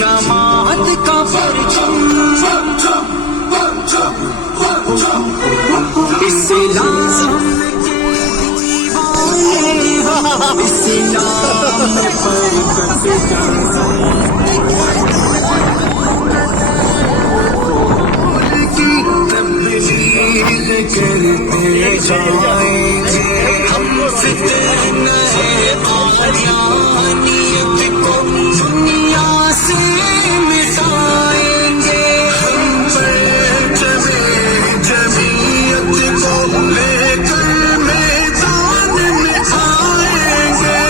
जमात का परचम इस्लाम इस्लाम पर की तबलीग करते जाएंगे हम फितने आरियानियत को दुनिया से मिटाएंगे हम परचमे जमीयत को लेकर मैदान में आएंगे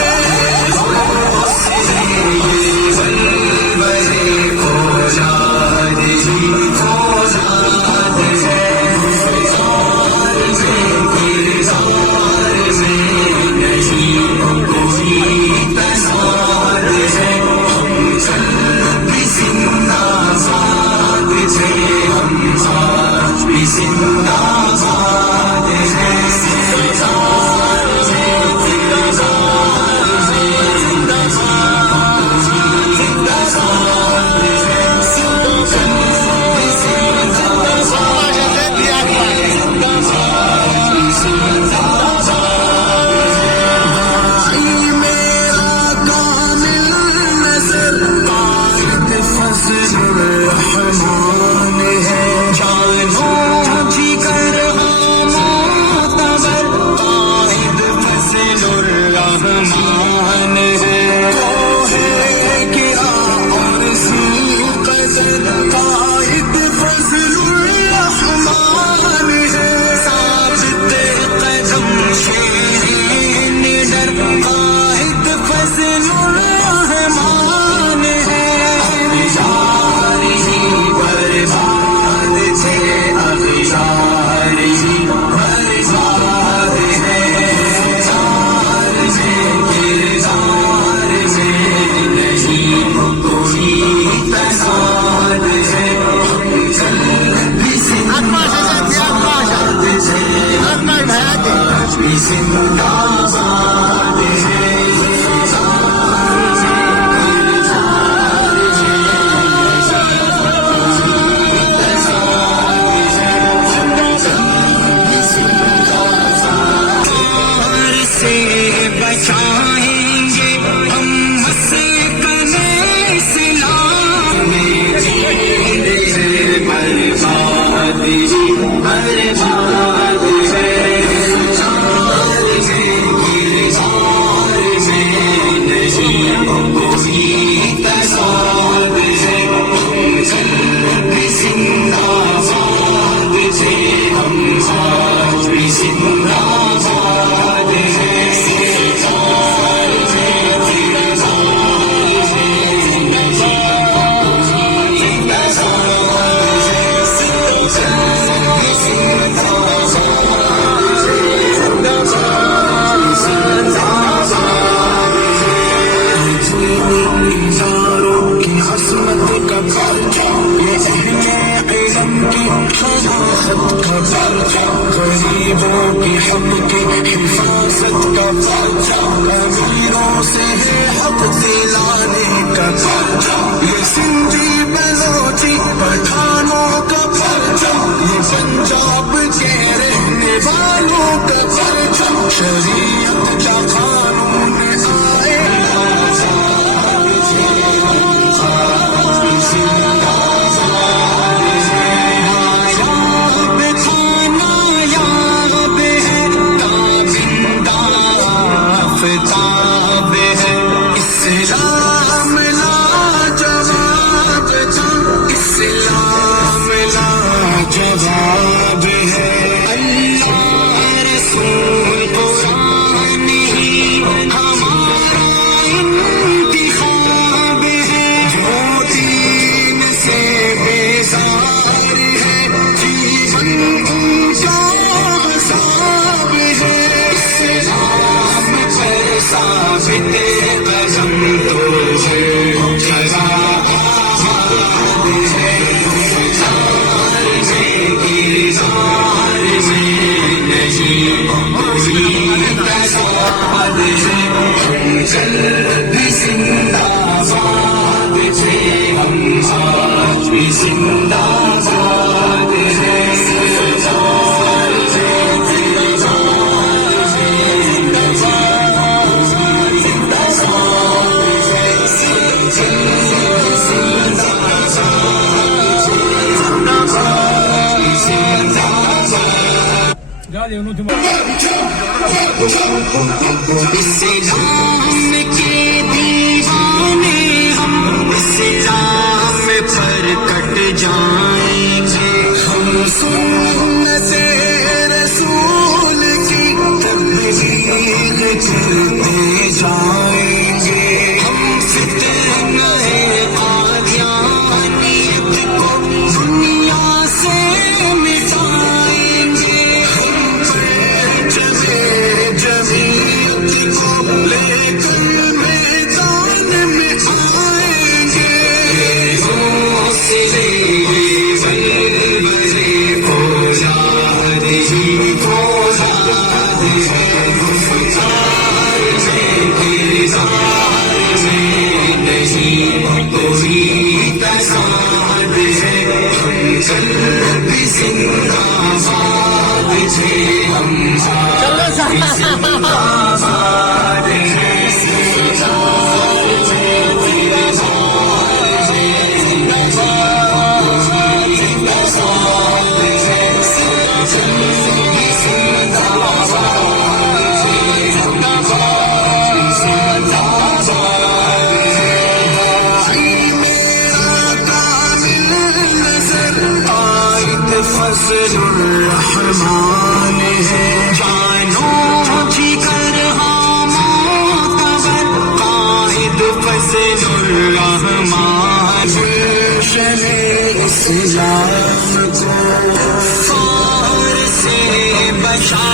गरीबों की हक की हिफाजत का परचम अमीरों से है हक दिलाने का परचम ये सिंधी बलोची पठानों का परचम ये पंजाब के रहने वालों का परचम शरीयत का कानून आए चल भी जिंदाबाद थे हम जिंदाबाद है। इस्लाम के दीवाने हम, इस्लाम पर कट जाएंगे हम। सुन्नते रसूल की तबलीग करते जाएंगे हम। फितने कादियानियत को दुनिया से मिटाएंगे हम। जमीयत को लेकर मैदान में आएंगे। हौसले बलबले फौजाद ही फौजाद है। गुफ्तार में किरदार में नहीं कोई तजाद है। हम कल भी जिंदाबाद थे, हम जिंदाबाद है। फज़लुर रहमान है, जानों जिगर मोतबर कायद फज़लुर रहमान। गुलशन इस्लाम को फार से बशा